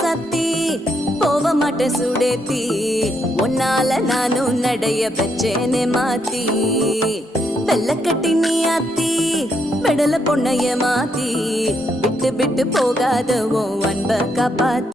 சத்தி போக மாட்டேன் சுடேத்தி உன்னால நானும் நடைய வச்சேனே மாத்தி வெள்ள கட்டி நீ ஆத்தி பெடல பொண்ணைய மாத்தி விட்டு விட்டு போகாத உன் அன்ப காப்பாத்தி